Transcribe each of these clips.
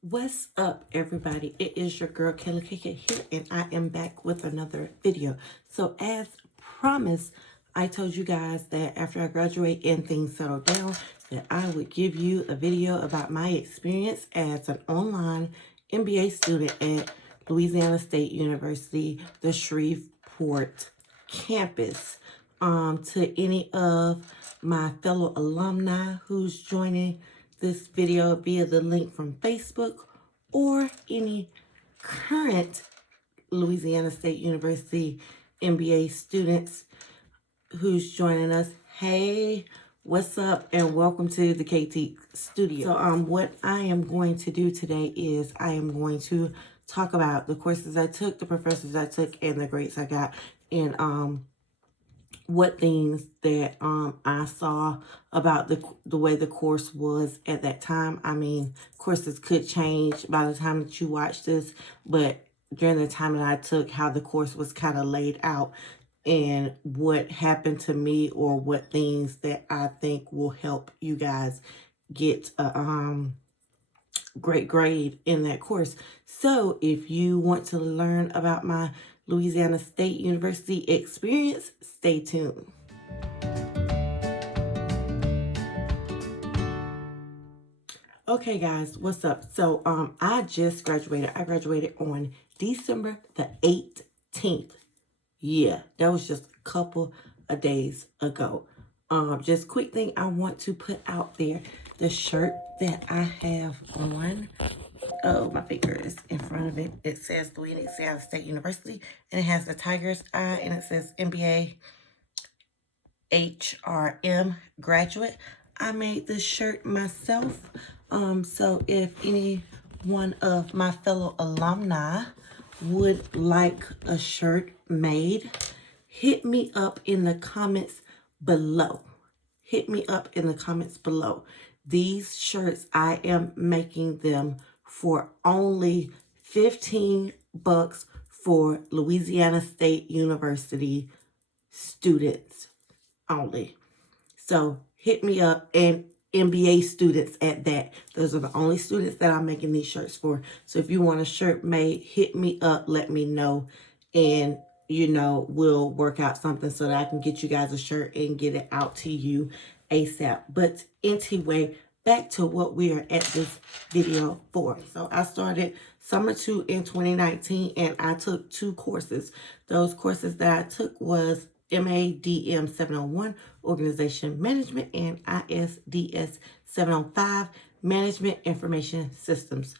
What's up, everybody? It is your girl Kayla KK here, and I am back with another video. So, as promised, I told you guys that after I graduate and things settle down, that I would give you a video about my experience as an online MBA student at Louisiana State University, the Shreveport campus. To any of my fellow alumni who's joining this video via the link from Facebook, or any current Louisiana State University MBA students who's joining us. Hey, what's up, and welcome to the KT studio. So what I am going to do today is I am going to talk about the courses I took, the professors I took, and the grades I got, and what things that I saw about the way the course was at that time. I mean, courses could change by the time that you watch this, but during the time that I took, how the course was kind of laid out and what happened to me, or what things that I think will help you guys get a great grade in that course. So if you want to learn about my Louisiana State University experience, stay tuned. Okay, guys, what's up? So I just graduated. I graduated on December the 18th. Yeah, that was just a couple of days ago. Just quick thing I want to put out there. The shirt that I have on, oh, my finger is in front of it. It says Louisiana State University, and it has the tiger's eye, and it says MBA HRM graduate. I made this shirt myself. So if any one of my fellow alumni would like a shirt made, hit me up in the comments below. Hit me up in the comments below. These shirts, I am making them for only $15 for Louisiana State University students only. So hit me up, and MBA students at that. Those are the only students that I'm making these shirts for. So if you want a shirt made, hit me up, let me know, and we'll work out something so that I can get you guys a shirt and get it out to you ASAP. But anyway, back to what we are at this video for. So I started Summer 2 in 2019, and I took 2 courses. Those courses that I took was MADM 701, Organization Management, and ISDS 705, Management Information Systems.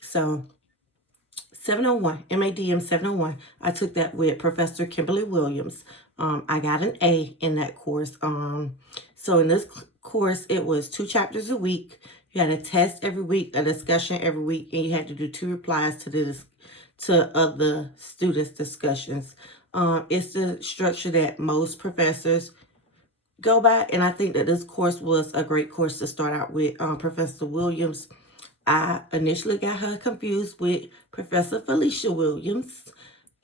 So 701, MADM 701, I took that with Professor Kimberly Williams. I got an A in that course. So in this course, it was 2 chapters a week. You had a test every week, a discussion every week, and you had to do 2 replies to other students' discussions. It's the structure that most professors go by, and I think that this course was a great course to start out with. Professor Williams, I initially got her confused with Professor Felicia Williams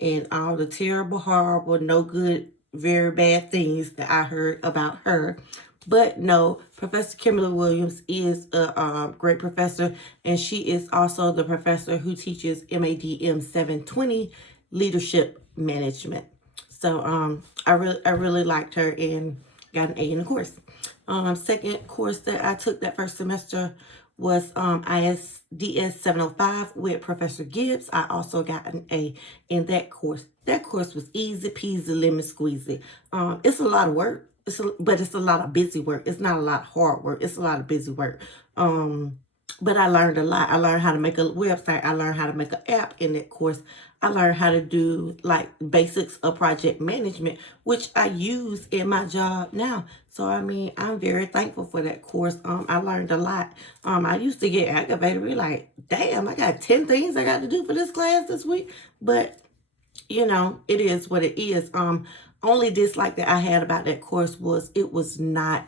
and all the terrible, horrible, no good, very bad things that I heard about her. But no, Professor Kimberly Williams is a great professor, and she is also the professor who teaches MADM 720, Leadership Management. So I really liked her and got an A in the course. Second course that I took that first semester was ISDS 705 with Professor Gibbs. I also got an A in that course. That course was easy peasy lemon squeezy. It's a lot of work, but it's a lot of busy work. It's not a lot of hard work. It's a lot of busy work. But I learned a lot. I learned how to make a website. I learned how to make an app in that course. I learned how to do like basics of project management, which I use in my job now. So, I mean, I'm very thankful for that course. I learned a lot. I used to get aggravated, be like, damn, I got 10 things I got to do for this class this week. But, it is what it is. Only dislike that I had about that course was it was not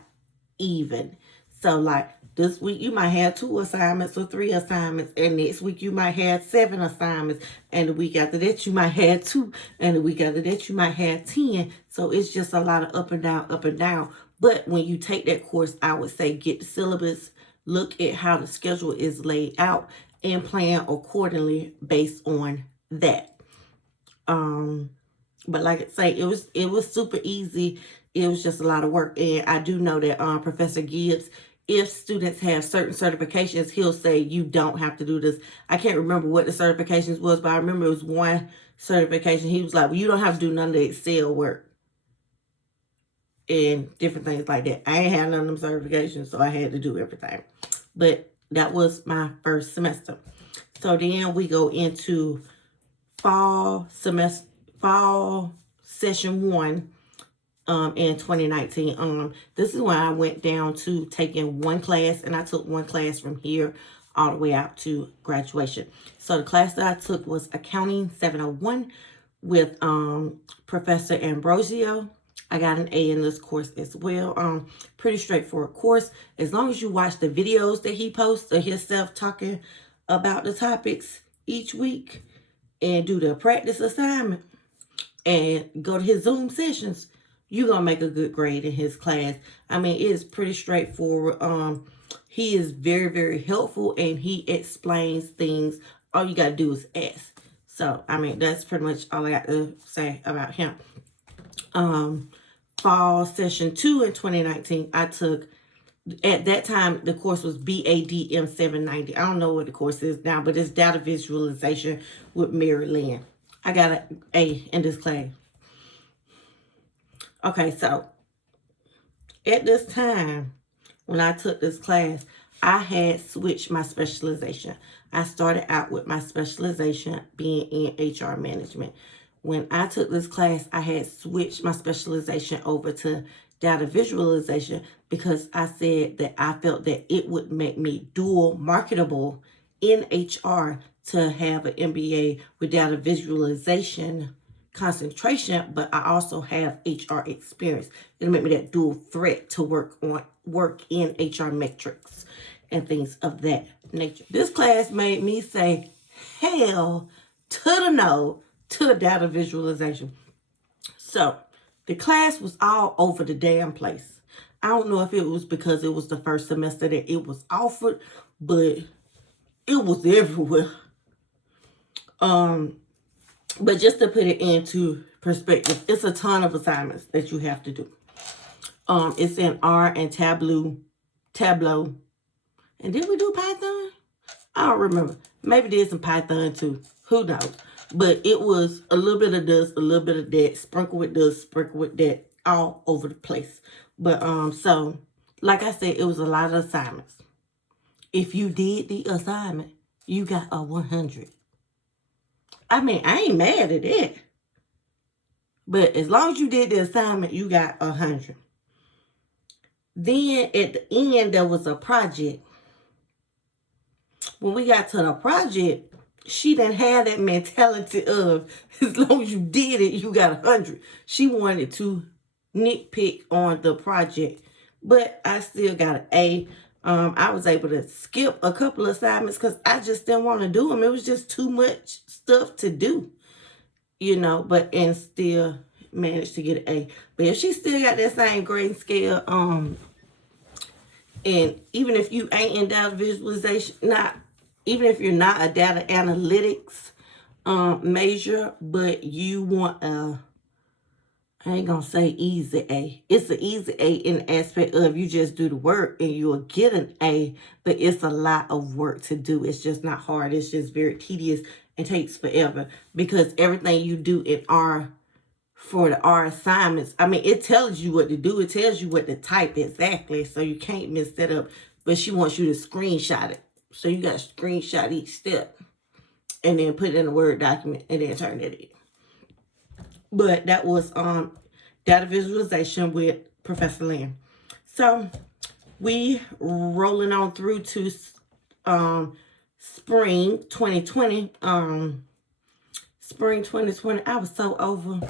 even. So, like, this week you might have 2 assignments or 3 assignments, and next week you might have 7 assignments, and the week after that you might have 2, and the week after that you might have 10. So it's just a lot of up and down, up and down. But when you take that course, I would say get the syllabus, look at how the schedule is laid out and plan accordingly based on that. But like I say, it was super easy. It was just a lot of work. And I do know that Professor Gibbs, if students have certain certifications, he'll say you don't have to do this. I can't remember what the certifications was, but I remember it was one certification. He was like, well, you don't have to do none of the Excel work and different things like that. I ain't had none of them certifications, so I had to do everything. But that was my first semester. So then we go into fall session 1 in 2019. This is when I went down to taking one class, and I took one class from here all the way out to graduation. So the class that I took was Accounting 701 with Professor Ambrosio. I got an A in this course as well. Pretty straightforward course. As long as you watch the videos that he posts of himself talking about the topics each week and do the practice assignment and go to his Zoom sessions, you're going to make a good grade in his class. I mean, it is pretty straightforward. He is very, very helpful, and he explains things. All you got to do is ask. So, I mean, that's pretty much all I got to say about him. Fall session 2 in 2019, I took, at that time, the course was BADM 790. I don't know what the course is now, but it's data visualization with Mary Lynn. I got an A in this class. Okay, so at this time, when I took this class, I had switched my specialization. I started out with my specialization being in HR management. When I took this class, I had switched my specialization over to data visualization because I said that I felt that it would make me dual marketable in HR to have an MBA with data visualization concentration, but I also have HR experience. It'll make me that dual threat to work in HR metrics and things of that nature. This class made me say hell to the no to the data visualization. So the class was all over the damn place. I don't know if it was because it was the first semester that it was offered, but it was everywhere. But just to put it into perspective, it's a ton of assignments that you have to do. It's in R and Tableau. And did we do Python? I don't remember. Maybe did some Python too. Who knows? But it was a little bit of this, a little bit of that, sprinkle with this, sprinkle with that, all over the place. But so like I said, it was a lot of assignments. If you did the assignment, you got a 100. I mean, I ain't mad at it. But as long as you did the assignment, you got 100. Then at the end, there was a project. When we got to the project, she didn't have that mentality of, as long as you did it, you got 100. She wanted to nitpick on the project. But I still got an A. I was able to skip a couple of assignments because I just didn't want to do them. It was just too much stuff to do, and still managed to get an A. But if she still got that same grading scale, and even if you ain't in data visualization, even if you're not a data analytics major, but you want I ain't gonna say easy A. It's an easy A in the aspect of you just do the work and you'll get an A, but it's a lot of work to do. It's just not hard. It's just very tedious and takes forever because everything you do in R for the R assignments, I mean, it tells you what to do. It tells you what to type exactly, so you can't mess that up. But she wants you to screenshot it. So you got to screenshot each step and then put it in a Word document and then turn it in. But that was data visualization with Professor Lynn. So we rolling on through to spring 2020. Spring 2020, I was so over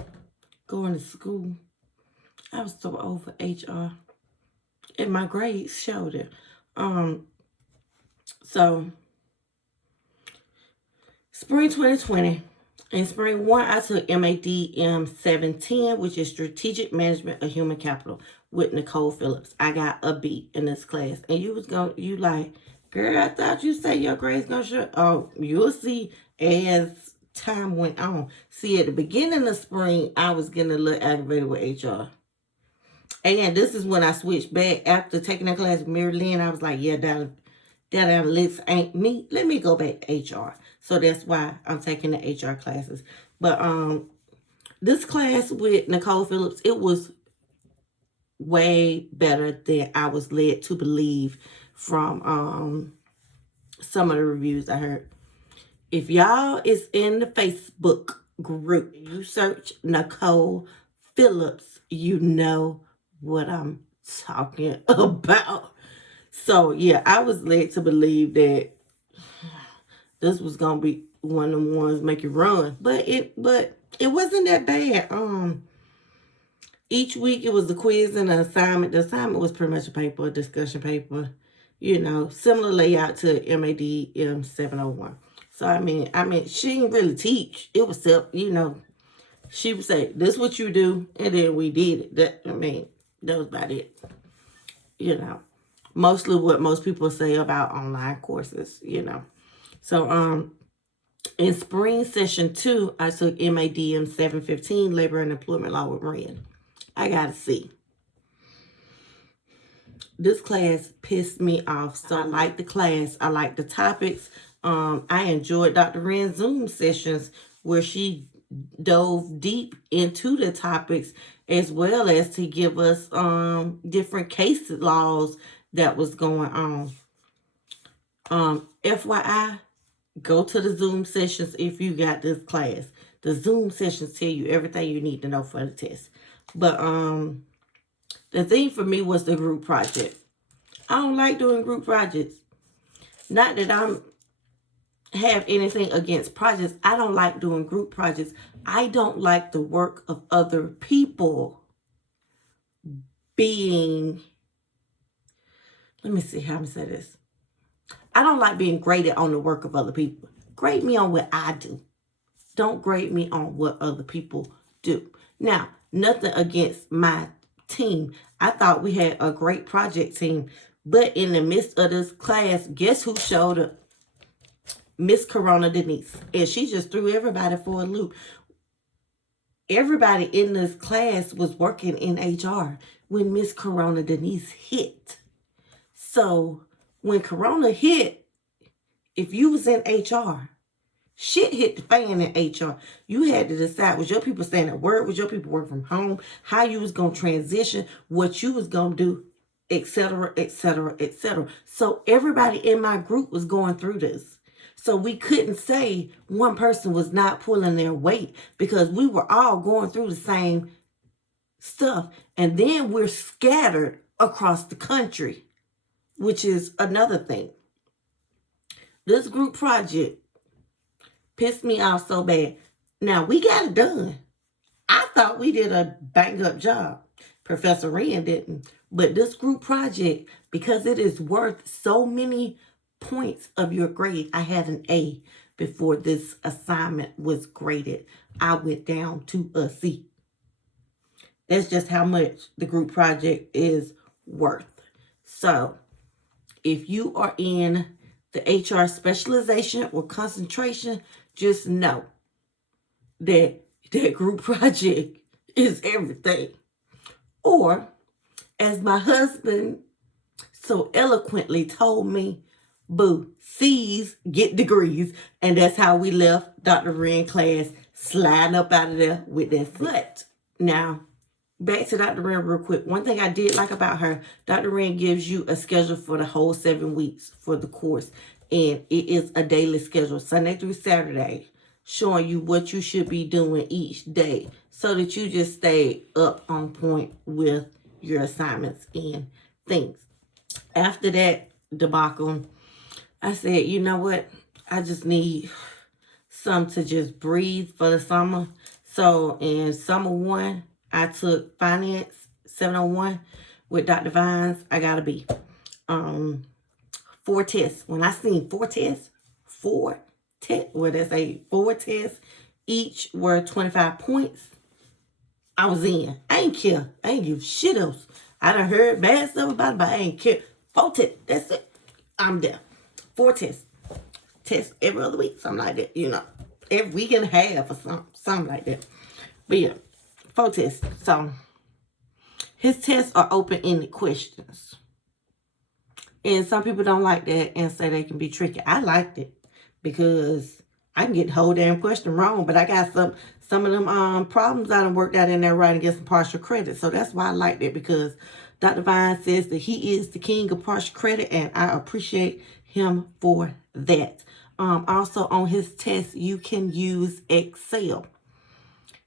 going to school. I was so over HR. And my grades showed it. So spring 2020. In spring 1, I took MADM 710, which is Strategic Management of Human Capital. with Nicole Phillips. I got a B in this class. And you like, girl, I thought you said your grades gonna show. Oh, you'll see as time went on. See, at the beginning of spring, I was getting a little aggravated with HR. And this is when I switched back after taking that class with Mary Lynn. I was like, yeah, data analytics ain't me. Let me go back to HR. So that's why I'm taking the HR classes. But this class with Nicole Phillips, it was way better than I was led to believe from some of the reviews I heard. If y'all is in the Facebook group, you search Nicole Phillips, you know what I'm talking about. So yeah, I was led to believe that this was gonna be one of the ones make you run, but it wasn't that bad. Each week it was a quiz and an assignment. The assignment was pretty much a paper, a discussion paper, you know, similar layout to MAD M701. So I mean, she didn't really teach. It was you know, she would say, "This is what you do," and then we did it. That was about it. You know, mostly what most people say about online courses. You know, so in spring session 2, I took MADM 715 Labor and Employment Law with Rand. I got a C. This class pissed me off. So I like the class. I like the topics. I enjoyed Dr. Rand's Zoom sessions where she dove deep into the topics as well as to give us different case laws that was going on. FYI, go to the Zoom sessions if you got this class. The Zoom sessions tell you everything you need to know for the test. But the thing for me was the group project. I don't like doing group projects. Not that I have anything against projects. I don't like doing group projects. I don't like the work of other people being, let me see how I'm going to say this. I don't like being graded on the work of other people. Grade me on what I do. Don't grade me on what other people do. Now, nothing against my team. I thought we had a great project team. But in the midst of this class, guess who showed up? Miss Corona Denise. And she just threw everybody for a loop. Everybody in this class was working in HR when Miss Corona Denise hit. So when Corona hit, if you was in HR, shit hit the fan in HR. You had to decide, was your people staying at work? Was your people work from home? How you was going to transition? What you was going to do? Etc., etc., etc. So everybody in my group was going through this. So we couldn't say one person was not pulling their weight because we were all going through the same stuff. And then we're scattered across the country, which is another thing. This group project pissed me off so bad. Now, we got it done. I thought we did a bang-up job. Professor Rand didn't. But this group project, because it is worth so many points of your grade, I had an A before this assignment was graded. I went down to a C. That's just how much the group project is worth. So, if you are in the HR specialization or concentration, just know that that group project is everything. Or, as my husband so eloquently told me, boo, C's get degrees. And that's how we left Dr. Rand class sliding up out of there with that C. But now, back to Dr. Rand real quick. One thing I did like about her, Dr. Rand gives you a schedule for the whole 7 weeks for the course. And it is a daily schedule, Sunday through Saturday, showing you what you should be doing each day so that you just stay up on point with your assignments and things. After that debacle, I said, you know what? I just need some to just breathe for the summer. So in summer 1, I took Finance 701 with Dr. Vines. I got a B. 4 tests. When I seen 4 tests, 4 tests, each were 25 points, I was in. I ain't care. I ain't give shit else. I done heard bad stuff about it, but I ain't care. 4 tests, that's it. I'm there. 4 tests. Tests every other week, something like that, you know. Every week and a half or something like that. But yeah, 4 tests. So his tests are open-ended questions. And some people don't like that and say they can be tricky. I liked it because I can get the whole damn question wrong, but I got some of them problems I done worked out in there right and get some partial credit. So that's why I liked it, because Dr. Vine says that he is the king of partial credit, and I appreciate him for that. Also on his test, you can use Excel.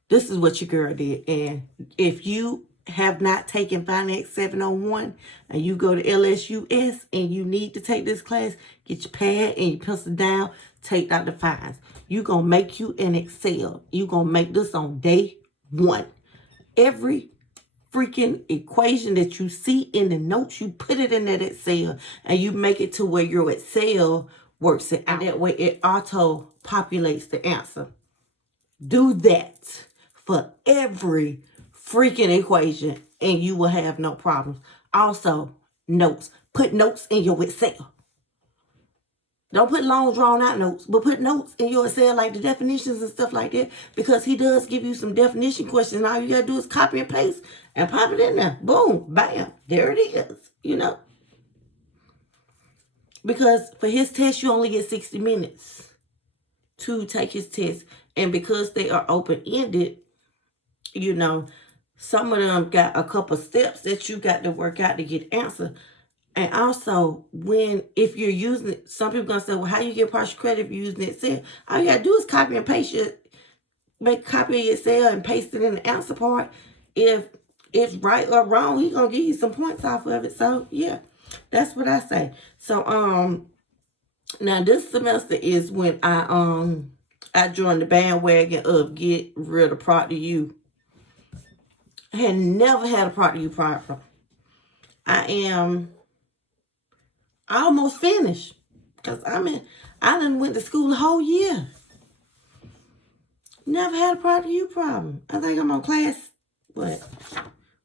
This is what your girl did. And if you have not taken Finance 701 and you go to LSUS and you need to take this class, get your pad and your pencil down, take Dr. Fine's. You're going to make you an Excel. You're going to make this on day 1. Every freaking equation that you see in the notes, you put it in that Excel and you make it to where your Excel works it out. That way it auto populates the answer. Do that for every freaking equation and you will have no problems. Also, notes. Put notes in your Excel. Don't put long drawn out notes, but put notes in your Excel, like the definitions and stuff like that, because he does give you some definition questions. And all you gotta do is copy and paste and pop it in there. Boom, bam, there it is, you know. Because for his test, you only get 60 minutes to take his test. And because they are open-ended, you know, some of them got a couple steps that you got to work out to get answer. And also, if you're using it, some people going to say, well, how you get partial credit if you're using Excel? All you got to do is copy and paste it. Make a copy of your Excel and paste it in the answer part. If it's right or wrong, he's going to give you some points off of it. So, yeah, that's what I say. So, now this semester is when I joined the bandwagon of get rid of ProctorU. I had never had a ProctorU problem. I almost finished, because I done went to school the whole year. Never had a ProctorU problem. I think I'm on class, what?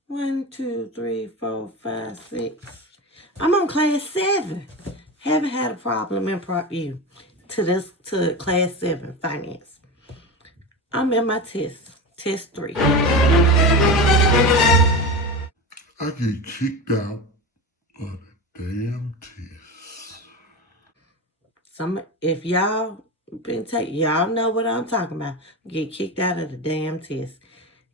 1, 2, 3, 4, 5, 6. I'm on class 7. Haven't had a problem in ProctorU to class 7 finance. I'm in my test 3. I get kicked out of the damn test. If y'all y'all know what I'm talking about. Get kicked out of the damn test.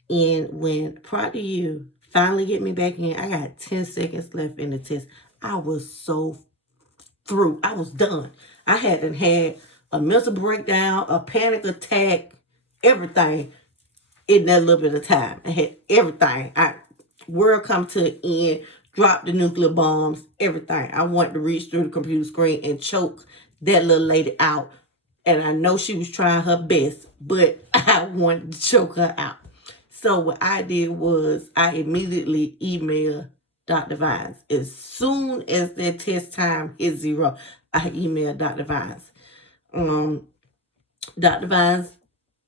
And when ProctorU finally get me back in, I got 10 seconds left in the test. I was so through. I was done. I hadn't had a mental breakdown, a panic attack, everything in that little bit of time. I had everything. World come to an end, drop the nuclear bombs, everything. I wanted to reach through the computer screen and choke that little lady out. And I know she was trying her best, but I wanted to choke her out. So what I did was I immediately emailed Dr. Vines. As soon as that test time hit 0, I emailed Dr. Vines. Dr. Vines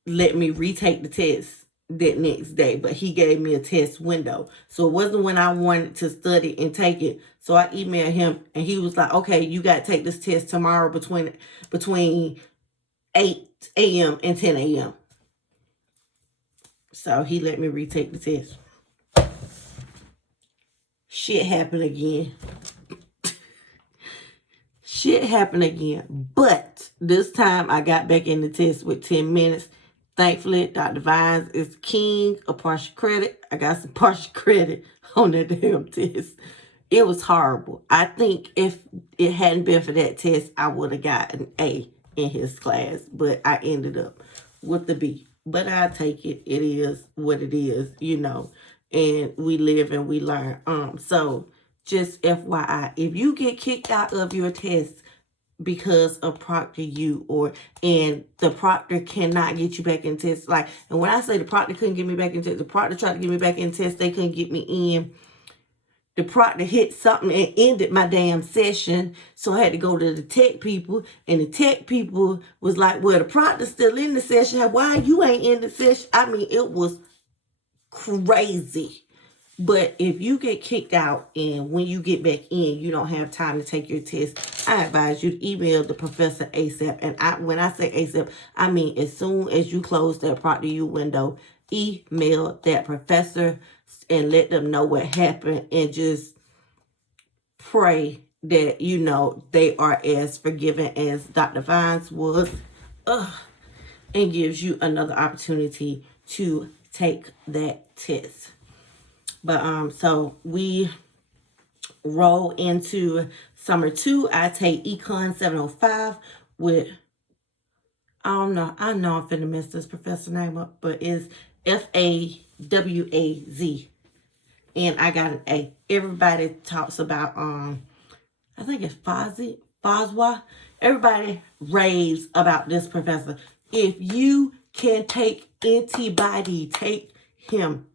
let me retake the test that next day, but he gave me a test window. So it wasn't when I wanted to study and take it. So I emailed him and he was like, okay, you got to take this test tomorrow between 8 a.m. and 10 a.m. So he let me retake the test. Shit happened again. Shit happened again. But this time I got back in the test with 10 minutes. Thankfully, Dr. Vines is king of partial credit. I got some partial credit on that damn test. It was horrible. I think if it hadn't been for that test, I would have got an A in his class. But I ended up with the B. But I take it. It is what it is, you know. And we live and we learn. So just FYI, if you get kicked out of your test because of ProctorU and the proctor cannot get you back in test, and when I say the proctor couldn't get me back in test, the proctor tried to get me back in test, they couldn't get me in. The proctor hit something and ended my damn session. So I had to go to the tech people. And the tech people was like, well, the proctor's still in the session. Why you ain't in the session? I mean, it was crazy. But if you get kicked out and when you get back in, you don't have time to take your test, I advise you to email the professor ASAP. And when I say ASAP, I mean as soon as you close that ProctorU window, email that professor and let them know what happened, and just pray that, you know, they are as forgiving as Dr. Vines was, and gives you another opportunity to take that test. But so we roll into summer 2. I take Econ 705 with, I don't know, I know I'm finna mess this professor name up, but it's Fawaz. And I got an A. Everybody talks about I think it's Fazwa. Everybody raves about this professor. If you can take antibody, take him.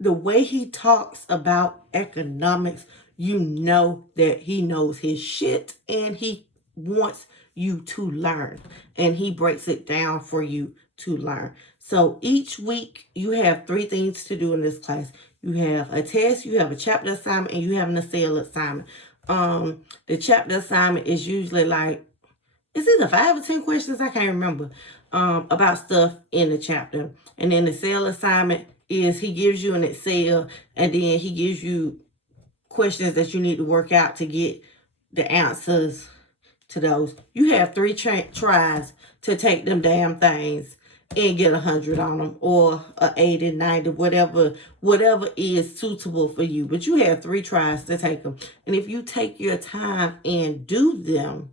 The way he talks about economics, you know that he knows his shit and he wants you to learn. And he breaks it down for you to learn. So each week you have 3 things to do in this class. You have a test, you have a chapter assignment, and you have an essay assignment. The chapter assignment is usually like, it's either 5 or 10 questions, I can't remember, about stuff in the chapter. And then the Excel assignment is he gives you an Excel, and then he gives you questions that you need to work out to get the answers to those. You have 3 tries to take them damn things and get 100 on them, or 80, 90, whatever is suitable for you. But you have 3 tries to take them. And if you take your time and do them,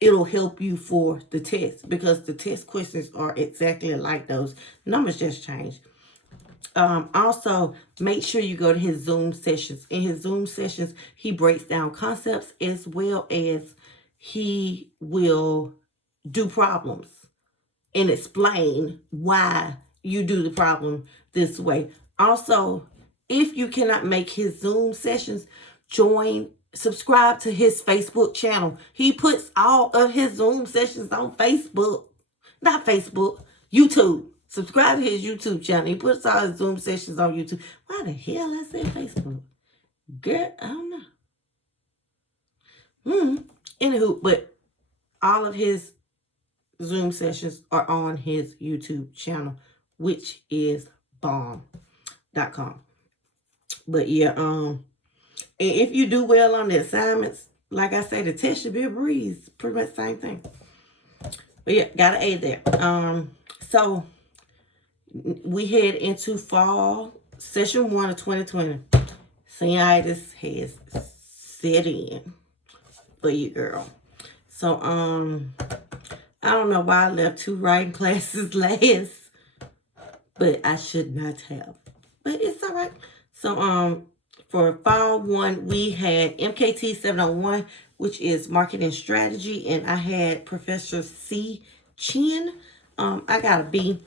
it'll help you for the test, because the test questions are exactly like those. Numbers just change. Also, make sure you go to his Zoom sessions. In his Zoom sessions, he breaks down concepts as well as he will do problems and explain why you do the problem this way. Also, if you cannot make his Zoom sessions, subscribe to his Facebook channel. He puts all of his Zoom sessions on Facebook. Not Facebook, YouTube. Subscribe to his YouTube channel. He puts all his Zoom sessions on YouTube. Why the hell I said Facebook? Girl, I don't know. Anywho, but all of his Zoom sessions are on his YouTube channel, which is bomb.com. But yeah, and if you do well on the assignments, like I say, the test should be a breeze. Pretty much the same thing. But yeah, got an A there. So we head into fall session 1 of 2020. Senioritis has set in for you, girl. So I don't know why I left 2 writing classes last, but I should not have. But it's all right. So for fall 1, we had MKT 701, which is marketing strategy, and I had Professor C. Chin. I got a B.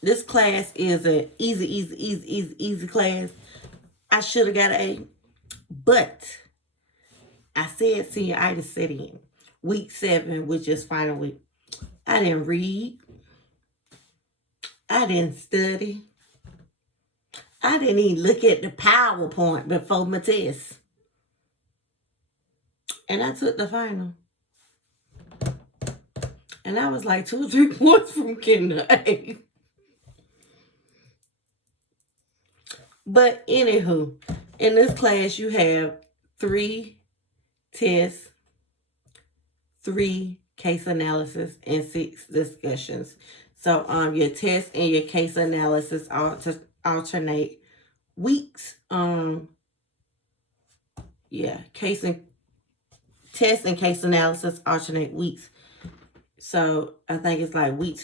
This class is an easy class. I should have got an A, but I said senioritis set in. Week 7, which is final week. I didn't read. I didn't study. I didn't even look at the PowerPoint before my test. And I took the final. And I was like 2 or 3 points from getting an A. But anywho, in this class you have 3 tests, 3 case analysis, and 6 discussions. So your test and your case analysis alternate weeks. Test and case analysis alternate weeks. So I think it's like week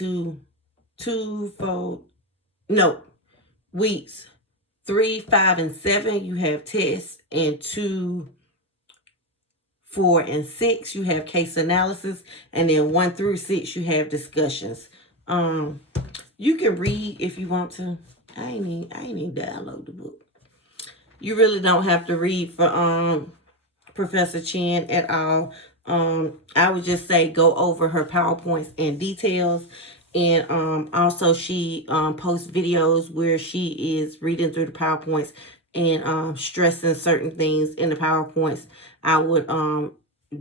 3, 5, and 7 you have tests, and 2, 4, and 6 you have case analysis, and then 1 through 6 you have discussions. You can read if you want to. I ain't even download the book. You really don't have to read for Professor Chin at all. I would just say go over her PowerPoints and details, And also she posts videos where she is reading through the PowerPoints and stressing certain things in the PowerPoints. I would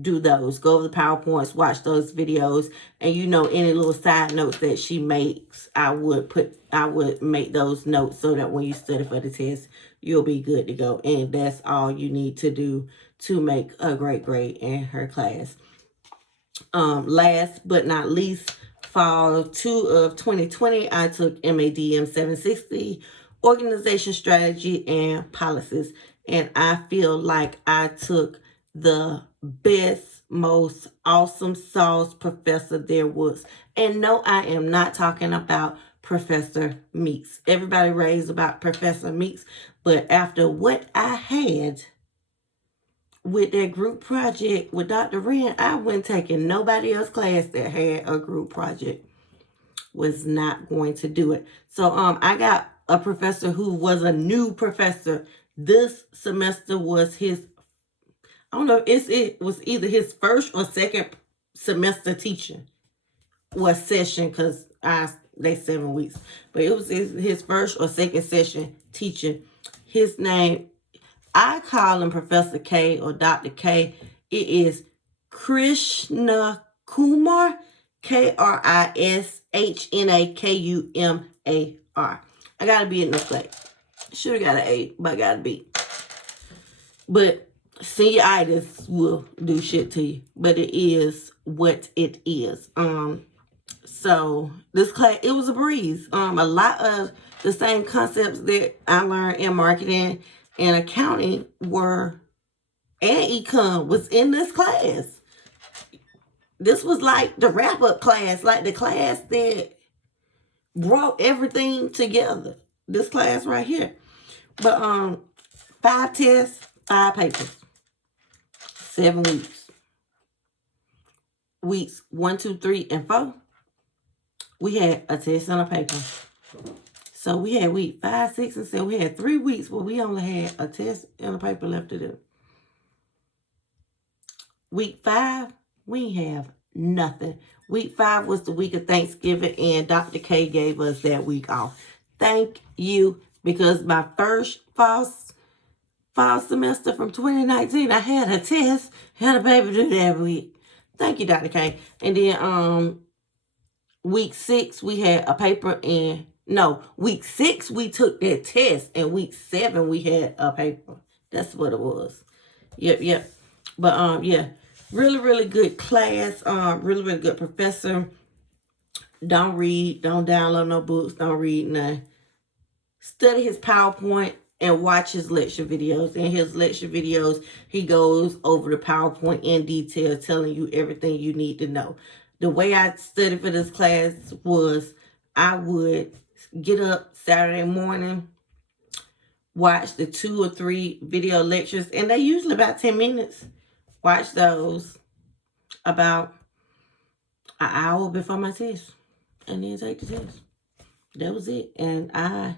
do those, go over the PowerPoints, watch those videos, and any little side notes that she makes, I would make those notes so that when you study for the test, you'll be good to go. And that's all you need to do to make a great grade in her class. Last but not least, fall 2 of 2020, I took MADM 760, Organization Strategy and Policies. And I feel like I took the best, most awesome sauce professor there was. And no, I am not talking about Professor Meeks. Everybody raves about Professor Meeks, but after what I had with that group project with Dr. Wren, I wasn't taking nobody else's class that had a group project. Was not going to do it. So I got a professor who was a new professor. This semester was his, I don't know, it was either his first or second semester teaching or session, because they 7 weeks. But it was his first or second session teaching. His name, I call him Professor K or Dr. K. It is Krishna Kumar, KRISHNAKUMAR. I gotta be in this class. Should have got an A, but I gotta be. But senioritis will do shit to you. But it is what it is. So this class, it was a breeze. A lot of the same concepts that I learned in marketing and accounting and econ was in this class. This was like the wrap-up class, like the class that brought everything together. This class right here. But 5 tests, 5 papers, 7 weeks. Weeks 1, 2, 3, and 4, we had a test and a paper. So we had week 5, 6, and 7. We had 3 weeks where we only had a test and a paper left to do. Week 5, we have nothing. Week 5 was the week of Thanksgiving, and Dr. K gave us that week off. Thank you, because my first fall semester from 2019, I had a test, had a paper due that week. Thank you, Dr. K. And then week 6, we had a paper, and week 6 we took that test, and week 7 we had a paper. That's what it was. Yep. But yeah, really, really good class. Really, really good professor. Don't read, don't download no books, don't read none. Study his PowerPoint and watch his lecture videos. In his lecture videos, he goes over the PowerPoint in detail, telling you everything you need to know. The way I studied for this class was I would get up Saturday morning, watch the 2 or 3 video lectures, and they're usually about 10 minutes. Watch those about an hour before my test, and then take the test. That was it. And I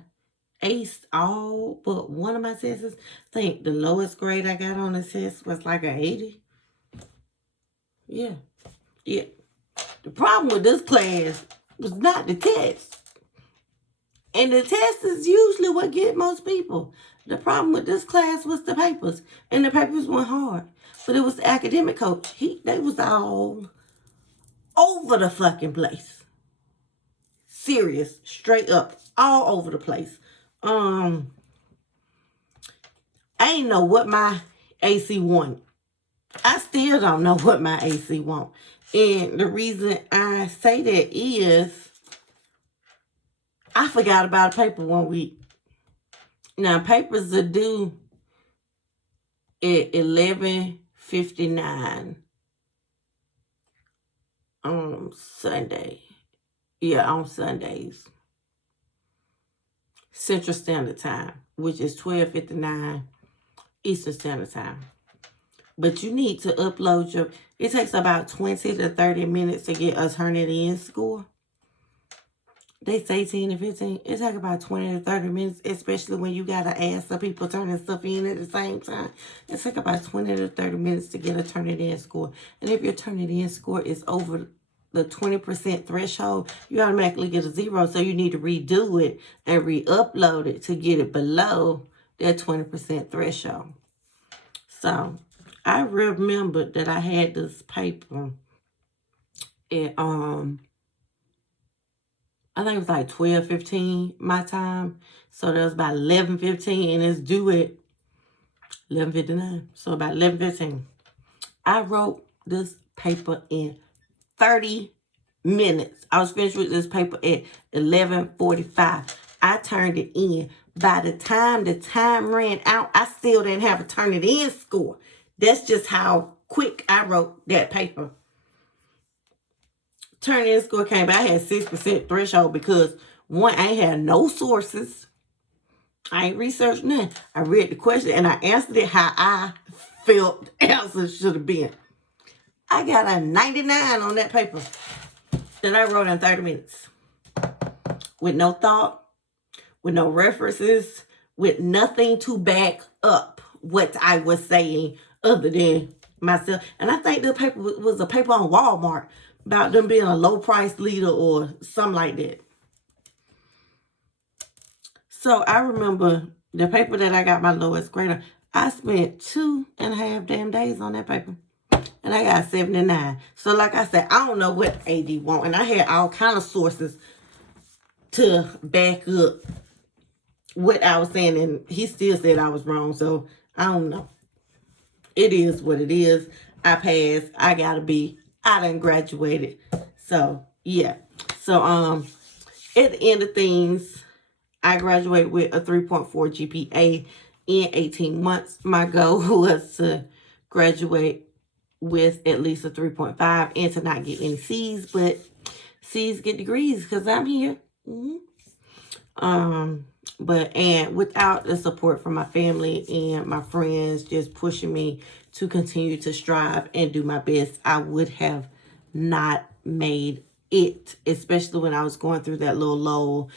aced all but one of my tests. I think the lowest grade I got on the test was like an 80. Yeah. The problem with this class was not the test. And the test is usually what get most people. The problem with this class was the papers. And the papers went hard. But it was the academic coach. They was all over the fucking place. Serious. Straight up. All over the place. I ain't know what my AC wanted. I still don't know what my AC want. And the reason I say that is I forgot about a paper one week. Now, papers are due at 11:59 on Sunday. Yeah, on Sundays. Central Standard Time, which is 12:59 Eastern Standard Time. But you need to upload it takes about 20 to 30 minutes to get a Turnitin score. They say 10 to 15. It takes about 20 to 30 minutes, especially when you got to ask some people turning stuff in at the same time. It takes about 20 to 30 minutes to get a Turnitin score. And if your Turnitin score is over the 20% threshold, you automatically get a 0. So you need to redo it and re-upload it to get it below that 20% threshold. So I remembered that I had this paper at I think it was like 12:15 my time. So that was about 11:15, and it's due at 11:59. So about 11:15. I wrote this paper in 30 minutes. I was finished with this paper at 11:45. I turned it in. By the time the time ran out, I still didn't have a turn it in score. That's just how quick I wrote that paper. Turn in score came back. I had 6% threshold because, one, I ain't had no sources. I ain't researched nothing. I read the question and I answered it how I felt the answer should have been. I got a 99 on that paper that I wrote in 30 minutes. With no thought, with no references, with nothing to back up what I was saying other than myself. And I think the paper was a paper on Walmart about them being a low price leader or something like that. So I remember the paper that I got my lowest grade on, I spent 2.5 damn days on that paper. And I got 79. So like I said, I don't know what AD want. And I had all kind of sources to back up what I was saying. And he still said I was wrong. So I don't know. It is what it is. I passed. I got a B. I done graduated. So yeah. So at the end of things, I graduated with a 3.4 GPA in 18 months. My goal was to graduate with at least a 3.5 and to not get any C's, but C's get degrees because I'm here. And without the support from my family and my friends just pushing me to continue to strive and do my best, I would have not made it, especially when I was going through that little lull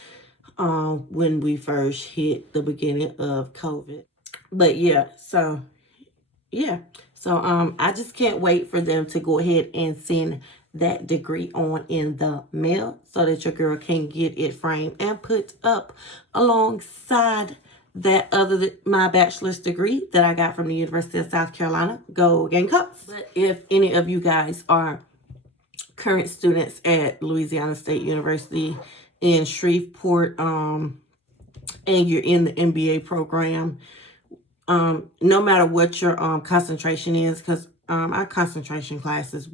when we first hit the beginning of COVID. But yeah, so I just can't wait for them to go ahead and send that degree on in the mail so that your girl can get it framed and put up alongside that my bachelor's degree that I got from the University of South Carolina. Go Gamecocks. But if any of you guys are current students at Louisiana State University in Shreveport, and you're in the MBA program, no matter what your concentration is, because our concentration classes,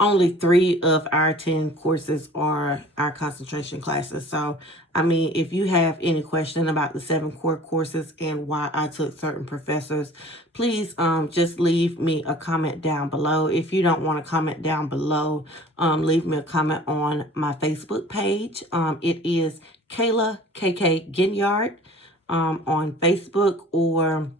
only 3 of our 10 courses are our concentration classes. So, I mean, if you have any question about the 7 core courses and why I took certain professors, please just leave me a comment down below. If you don't want to comment down below, leave me a comment on my Facebook page. It is Kayla KK Ginyard on Facebook, or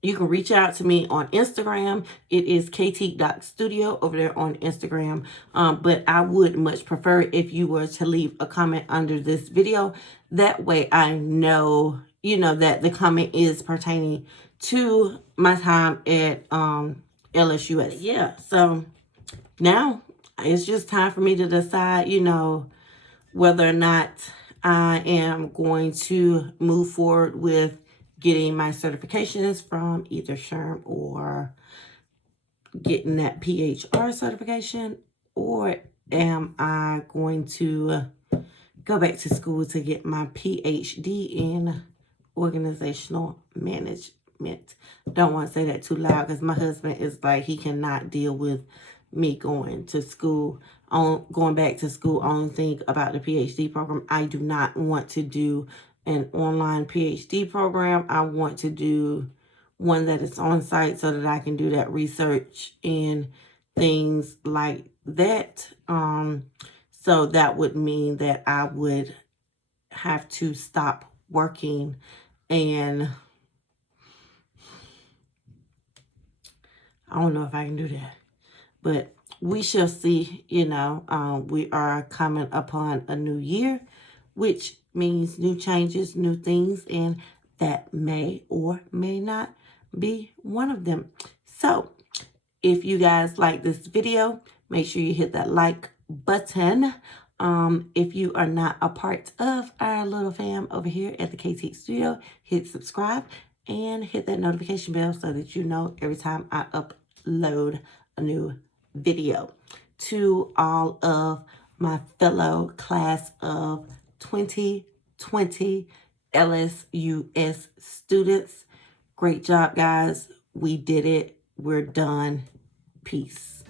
you can reach out to me on Instagram. It is kt.studio over there on Instagram. But I would much prefer if you were to leave a comment under this video. That way I know, that the comment is pertaining to my time at LSUS. Yeah, so now it's just time for me to decide, whether or not I am going to move forward with getting my certifications from either SHRM or getting that PHR certification, or am I going to go back to school to get my PhD in organizational management. Don't want to say that too loud because my husband is like, he cannot deal with me going to school, going back to school. Only thing about the PhD program, I do not want to do an online PhD program. I want to do one that is on site so that I can do that research and things like that. So that would mean that I would have to stop working, and I don't know if I can do that, but we shall see. We are coming upon a new year, which means new changes, new things, and that may or may not be one of them. So if you guys like this video, Make sure you hit that like button. If you are not a part of our little fam over here at the KT Studio, hit subscribe and hit that notification bell so that you know every time I upload a new video. To all of my fellow class of 2020 LSUS students, great job, guys. We did it. We're done. Peace.